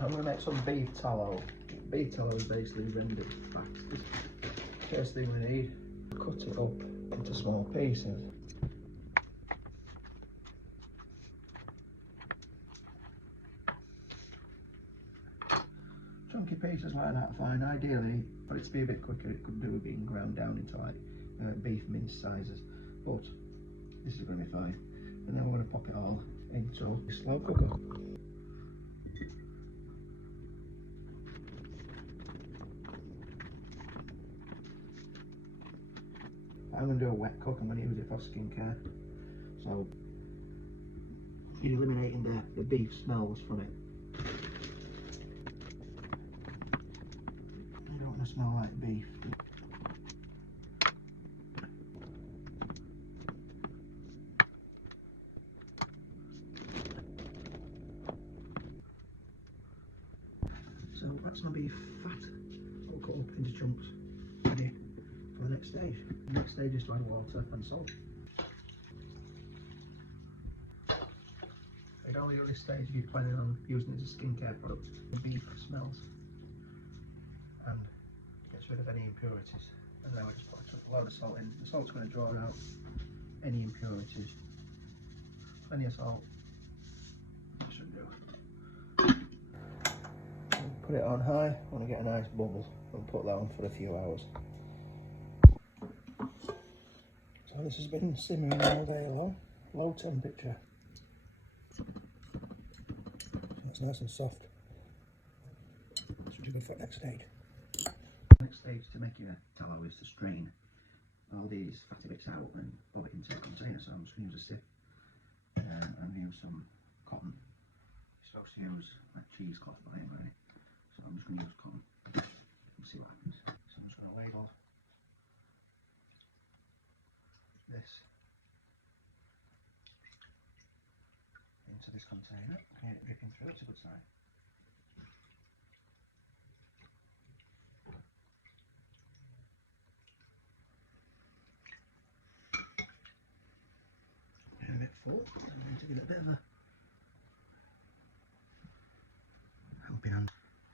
I'm going to make some beef tallow. Beef tallow is basically rendered fat. First thing we need, cut it up into small pieces. Chunky pieces like that are fine. Ideally, for it to be a bit quicker, it could do with being ground down into like beef mince sizes. But this is going to be fine. And then we're going to pop it all into a slow cooker. I'm going to do a wet cook. I'm going to use it for skincare. So you're eliminating the beef smells from it. You don't want to smell like beef. So that's my beef fat. I'll cut up into chunks. Ready for the next stage. The next stage is to add water and salt. Only at this stage if you're planning on using it as a skincare product. The beef smells and gets rid of any impurities. And then we just put a load of salt in. The salt's going to draw out any impurities. Plenty of salt. That should do. Put it on high. I want to get a nice bubble and put that on for a few hours. So this has been simmering all day long, low temperature. It's nice and soft. This should be good for the next stage. The next stage to make your tallow is to strain all these fatty bits out and put it into a container. So I'm just going to use a sieve and use some cotton. You're supposed to use like cheesecloth, but I ain't got any. So I'm just going to use cotton and see what happens. So I'm just going to ladle this into this container. I can hear it dripping through, it's a good sign. Getting a bit full, so I need to give it a bit of a helping hand.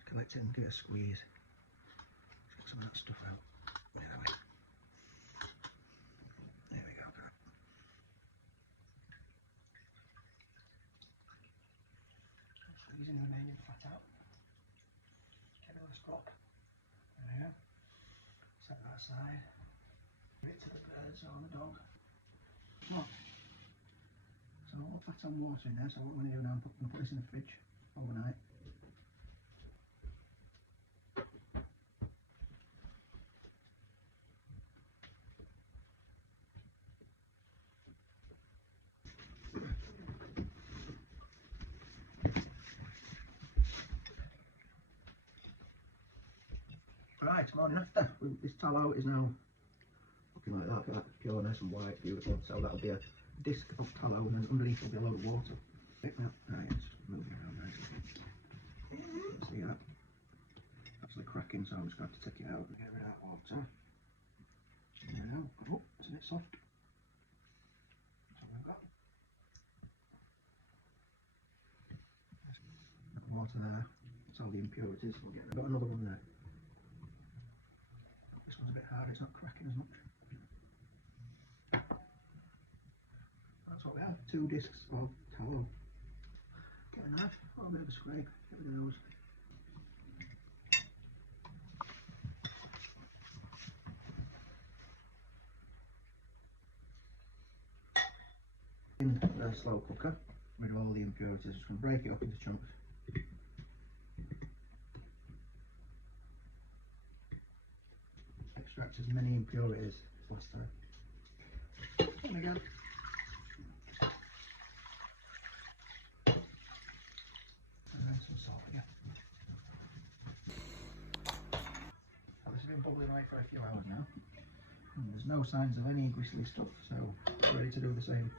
Collect it and give it a squeeze. Let's get some of that stuff out. There we go. Squeezing the remaining fat out. Get another scrap. There we go. Set that aside. Give it to the birds or the dog. Oh. So I'll put some water in there. So what we're going to do now, I'm going to put this in the fridge overnight. Right, morning after. This tallow is now looking like that. That's pure, nice and white, beautiful. So that'll be a disc of tallow, and then underneath will be a load of water. Right, it's moving around nicely. See that? Actually cracking, so I'm just going to have to take it out and get rid of that water. There we go. Oh, it's a bit soft. That's all I've got. That water there. That's all the impurities. I've got another one there. This one's a bit hard, it's not cracking as much. That's what we have, 2 discs of tallow. Get a knife, or a bit of a scrape, get rid of those. In the slow cooker, rid of all the impurities, just going to break it up into chunks. Extract as many impurities as last time. And again. And then some salt again. Now, this has been bubbling away for a few hours now. And there's no signs of any gristly stuff, so we're ready to do the same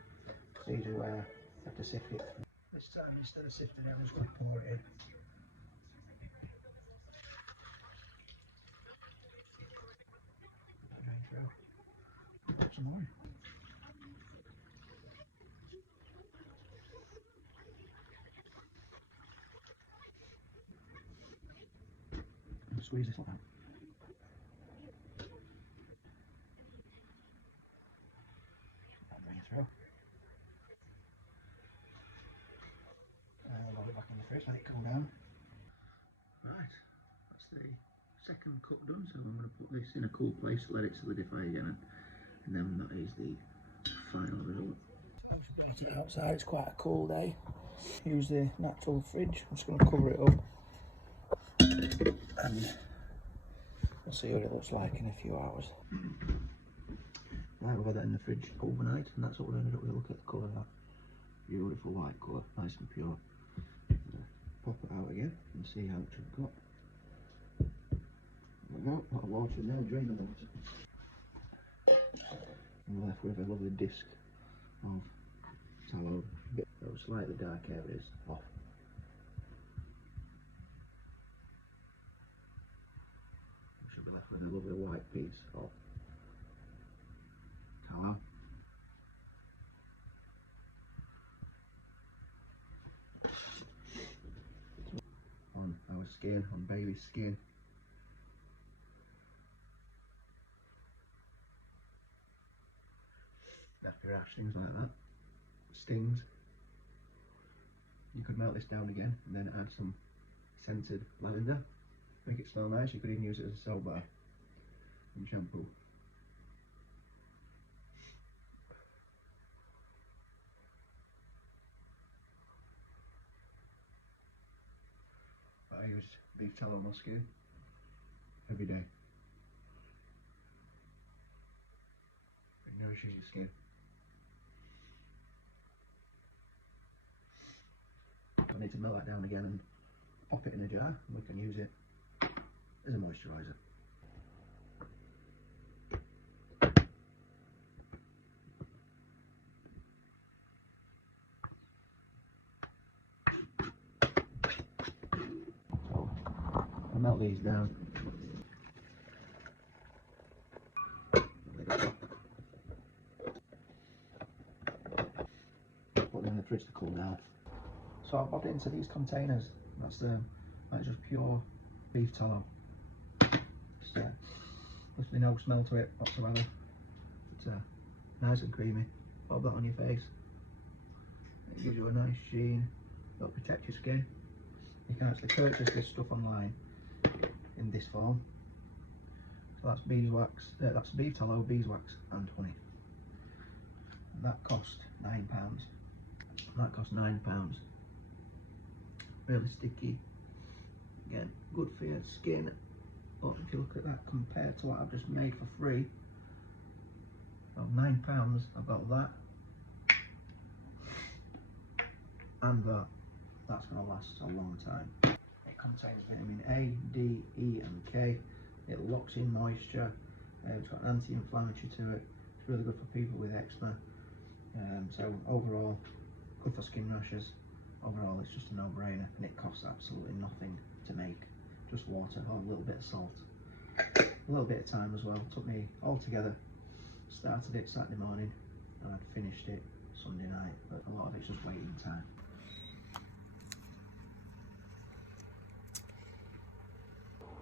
procedure where you have to sift it. This time, instead of sifting it, I'm just going to pour it in. Put some more in. squeeze this one out. Bring it through. Load it back in the fridge, let it cool down. Right, that's the second cup done, so I'm going to put this in a cool place to let it solidify again, and then that is the final result. I've brought it outside, it's quite a cool day. Use the natural fridge, I'm just going to cover it up and we'll see what it looks like in a few hours. Right, we've had that in the fridge overnight, and that's what we ended up with. Look at the colour of that. Beautiful white colour, nice and pure. Pop it out again and see how much we've got. There we go, a lot of water in there, drain the water. And we're left with a lovely disc of tallow, a bit slightly dark areas off. We should be left with a lovely white piece of tallow. On our skin, on baby's skin. Nappy rash, things like that. Stings. You could melt this down again and then add some scented lavender. Make it smell nice. You could even use it as a soap bar and shampoo. I use beef tallow on my skin every day. It nourishes your skin. I need to melt that down again and pop it in a jar, and we can use it as a moisturiser. So I'll melt these down. Put them in the fridge to cool down. So I've popped it into these containers. That's just pure beef tallow. Just literally no smell to it whatsoever. It's nice and creamy. Pop that on your face. It gives you a nice sheen. It'll protect your skin. You can actually purchase this stuff online in this form. So that's beeswax. That's beef tallow, beeswax, and honey. And that cost £9. That cost £9. Really sticky. Again, good for your skin. But if you look at that compared to what I've just made for free, well, £9, I've got that and that. That's going to last a long time. It contains vitamin A, D, E and K. It locks in moisture. It's got an anti-inflammatory to it. It's really good for people with eczema. So overall, good for skin rashes. Overall, it's just a no-brainer, and it costs absolutely nothing to make. Just water, or a little bit of salt. A little bit of time as well. It took me all together. Started it Saturday morning, and I'd finished it Sunday night. But a lot of it's just waiting time.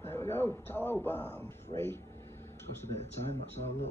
There we go, tallow balm, free. Cost a bit of time, that's our little